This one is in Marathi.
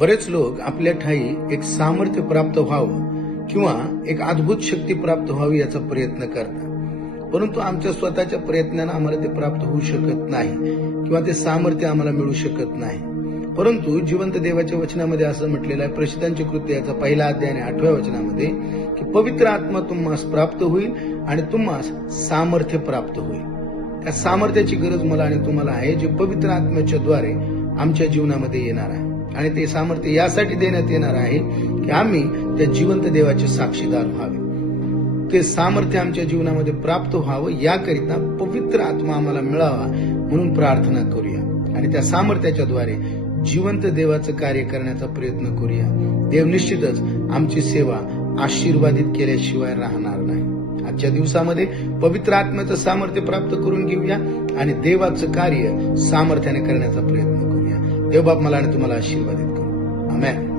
बरेच लोक आपल्या ठायी एक सामर्थ्य प्राप्त व्हावं किंवा एक अद्भुत शक्ती प्राप्त व्हावी याचा प्रयत्न करतात. परंतु आमच्या स्वतःच्या प्रयत्नानं आम्हाला ते प्राप्त होऊ शकत नाही किंवा ते सामर्थ्य आम्हाला मिळू शकत नाही. परंतु जिवंत देवाच्या वचनामध्ये असं म्हटलेलं आहे, प्रेषितांचे कृत्य याचा 1 अध्याय आणि 8व्या वचनामध्ये, की पवित्र आत्मा तुम्हास प्राप्त होईल आणि तुम्हास सामर्थ्य प्राप्त होईल. त्या सामर्थ्याची गरज मला आणि तुम्हाला आहे, जे पवित्र आत्म्याच्या द्वारे आमच्या जीवनामध्ये येणार आहे. आणि ते सामर्थ्य यासाठी देण्यात येणार आहे की आम्ही त्या जिवंत देवाचे साक्षीदार व्हावे. ते सामर्थ्य आमच्या जीवनामध्ये प्राप्त व्हावं याकरिता पवित्र आत्मा आम्हाला मिळावा म्हणून प्रार्थना करूया आणि त्या सामर्थ्याच्या द्वारे जिवंत देवाचं कार्य करण्याचा प्रयत्न करूया. देव निश्चितच आमची सेवा आशीर्वादित केल्याशिवाय राहणार नाही. आजच्या दिवसामध्ये पवित्र आत्म्याचं सामर्थ्य प्राप्त करून घेऊया आणि देवाचं कार्य सामर्थ्याने करण्याचा प्रयत्न करूया. देव बाप मला आणि तुम्हाला आशीर्वादित करू. आमेन.